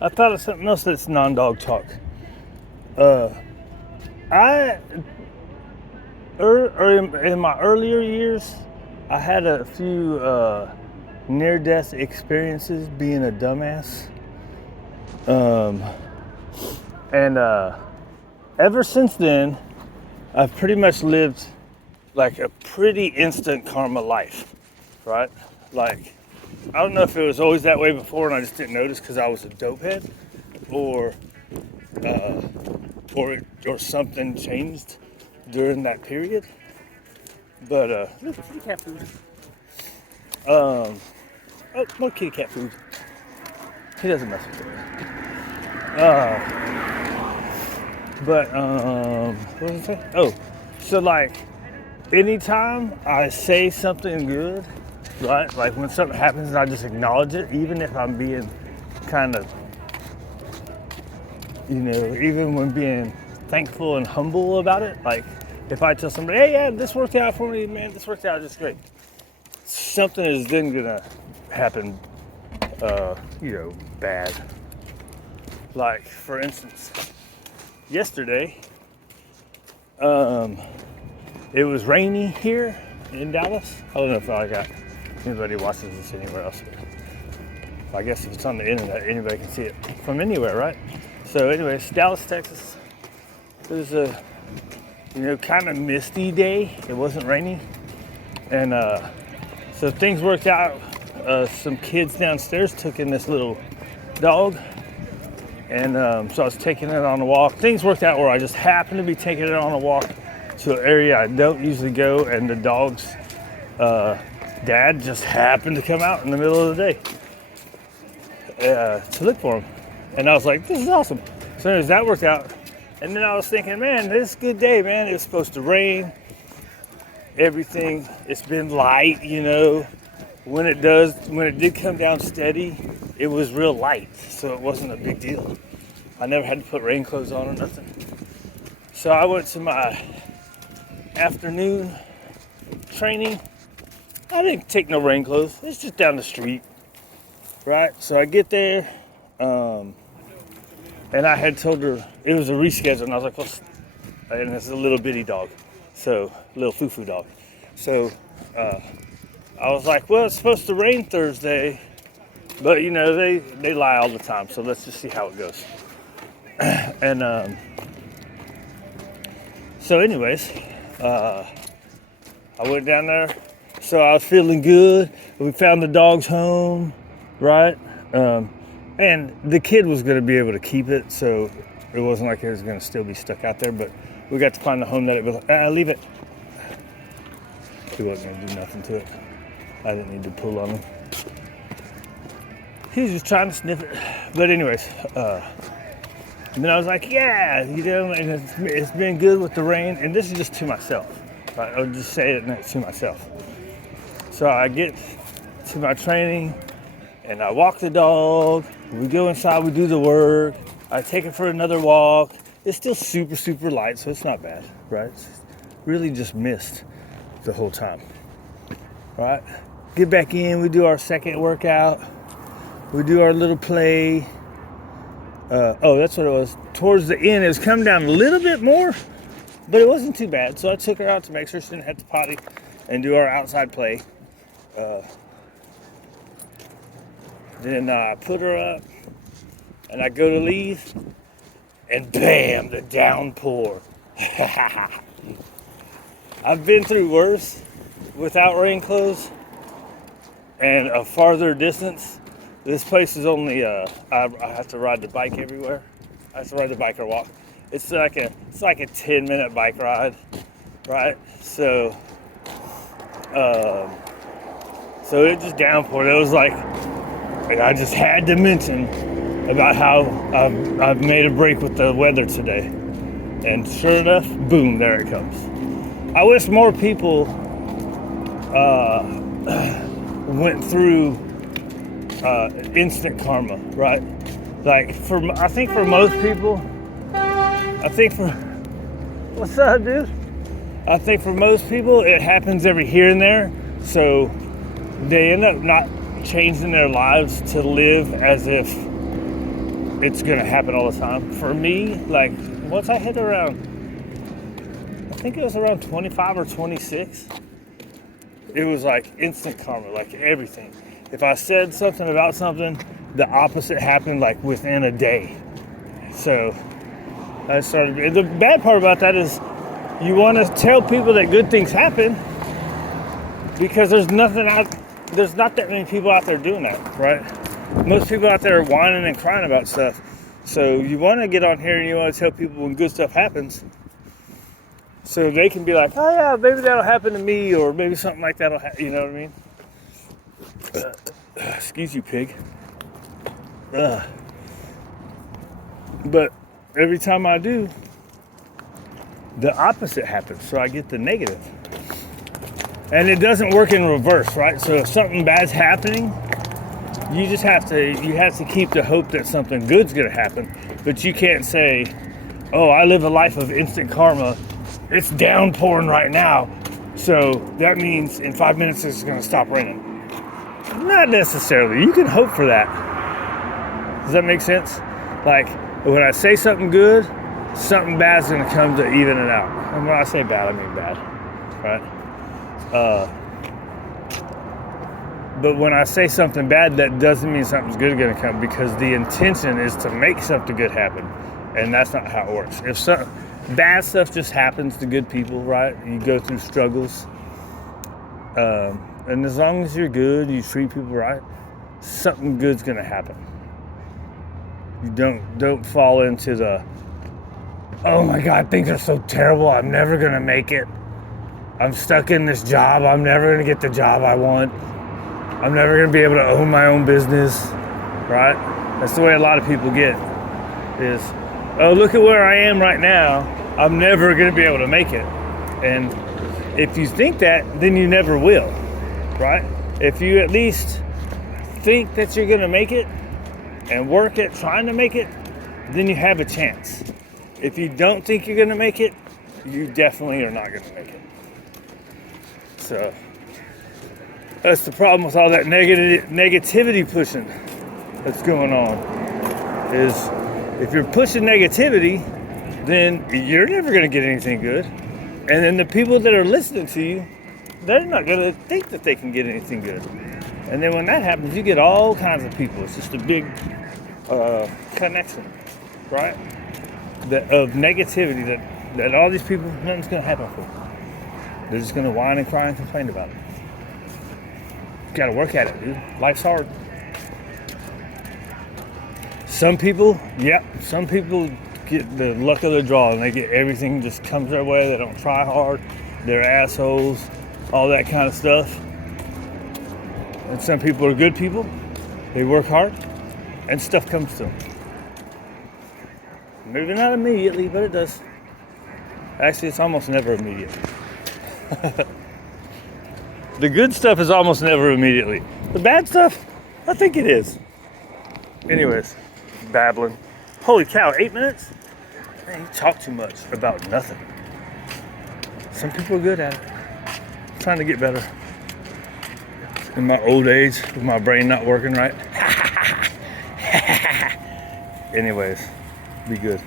I thought of something else that's non-dog talk. Uh, I, in my earlier years, I had a few near-death experiences being a dumbass. And ever since then, I've pretty much lived like a pretty instant karma life, right? Like, I don't know if it was always that way before and I just didn't notice because I was a dopehead, or uh, or something changed during that period. But look, kitty cat food. Oh, more kitty cat food. He doesn't mess with it. But what was I saying? Oh, so like anytime I say something good, right? Like when something happens and I just acknowledge it, even if I'm being kind of, even when being thankful and humble about it. Like if I tell somebody, hey, yeah, this worked out for me, man, this worked out just great. Something is then gonna happen, bad. Like for instance, yesterday, it was rainy here in Dallas. I don't know if anybody watches this anywhere else. I guess if it's on the internet, anybody can see it from anywhere, right? So anyways, Dallas, Texas. It was a, kind of misty day. It wasn't rainy. And so things worked out. Some kids downstairs took in this little dog. And so I was taking it on a walk. Things worked out where I just happened to be taking it on a walk to an area I don't usually go. And the dog's dad just happened to come out in the middle of the day to look for him. And I was like, this is awesome. So anyways, that worked out. And then I was thinking, man, this is a good day, man. It was supposed to rain. Everything, it's been light, When it did come down steady, it was real light. So it wasn't a big deal. I never had to put rain clothes on or nothing. So I went to my afternoon training. I didn't take no rain clothes. It's just down the street, right? So I get there, and I had told her it was a reschedule, and I was like, well, and it's a little bitty dog, so little foo-foo dog. So I was like, well, it's supposed to rain Thursday, but they lie all the time, so let's just see how it goes. And so anyways, I went down there. So I was feeling good. We found the dog's home, right? And the kid was going to be able to keep it, so it wasn't like it was going to still be stuck out there. But we got to find the home that it was like, leave it. He wasn't going to do nothing to it. I didn't need to pull on him. He was just trying to sniff it. But anyways, and then I was like, yeah, and it's been good with the rain. And this is just to myself. Right? I'll just say it to myself. So I get to my training and I walk the dog. We go inside, we do the work. I take it for another walk. It's still super, super light, so it's not bad, right? It's really just mist the whole time, right? Get back in, we do our second workout. We do our little play. That's what it was. Towards the end, it was coming down a little bit more, but it wasn't too bad. So I took her out to make sure she didn't have to potty and do our outside play. Then I put her up and I go to leave and bam, the downpour. I've been through worse without rain clothes and a farther distance. This place is only, I have to ride the bike everywhere. I have to ride the bike or walk. It's like a 10-minute bike ride, right? So it just downpoured. It was like, I just had to mention about how I've made a break with the weather today. And sure enough, boom, there it comes. I wish more people went through instant karma, right? Like I think for most people, what's up, dude? I think for most people, it happens every here and there. So they end up not changing their lives to live as if it's gonna happen all the time. For me, like once I hit around, I think it was around 25 or 26, it was like instant karma, like everything. If I said something about something, the opposite happened like within a day. So I started, the bad part about that is you want to tell people that good things happen because there's not that many people out there doing that, right? Most people out there are whining and crying about stuff. So you want to get on here and you want to tell people when good stuff happens so they can be like, oh yeah, maybe that'll happen to me, or maybe something like that'll happen, you know what I mean? Excuse you, pig. But every time I do, the opposite happens, so I get the negative. And it doesn't work in reverse, right? So if something bad's happening, you have to keep the hope that something good's gonna happen. But you can't say, oh, I live a life of instant karma. It's downpouring right now, so that means in 5 minutes it's gonna stop raining. Not necessarily. You can hope for that. Does that make sense? Like, when I say something good, something bad's gonna come to even it out. And when I say bad, I mean bad, right? But when I say something bad, that doesn't mean something's good gonna come, because the intention is to make something good happen, and that's not how it works. If bad stuff just happens to good people, right? You go through struggles, and as long as you're good, you treat people right, something good's gonna happen. You don't fall into the, oh my God, things are so terrible, I'm never gonna make it. I'm stuck in this job, I'm never gonna get the job I want. I'm never gonna be able to own my own business, right? That's the way a lot of people get, is, oh, look at where I am right now, I'm never gonna be able to make it. And if you think that, then you never will, right? If you at least think that you're gonna make it and work at trying to make it, then you have a chance. If you don't think you're gonna make it, you definitely are not gonna make it. So that's the problem with all that negativity pushing that's going on, is if you're pushing negativity, then you're never gonna get anything good. And then the people that are listening to you, they're not gonna think that they can get anything good. And then when that happens, you get all kinds of people. It's just a big connection, right? Of negativity that all these people, nothing's gonna happen for. They're just gonna whine and cry and complain about it. You gotta work at it, dude. Life's hard. Some people get the luck of the draw and they get everything just comes their way. They don't try hard. They're assholes, all that kind of stuff. And some people are good people. They work hard and stuff comes to them. Maybe not immediately, but it does. Actually, it's almost never immediate. The good stuff is almost never immediately. The bad stuff, I think it is. Anyways, babbling. Holy cow, 8 minutes? Man, you talk too much about nothing. Some people are good at it. I'm trying to get better. In my old age, with my brain not working right. Anyways, be good.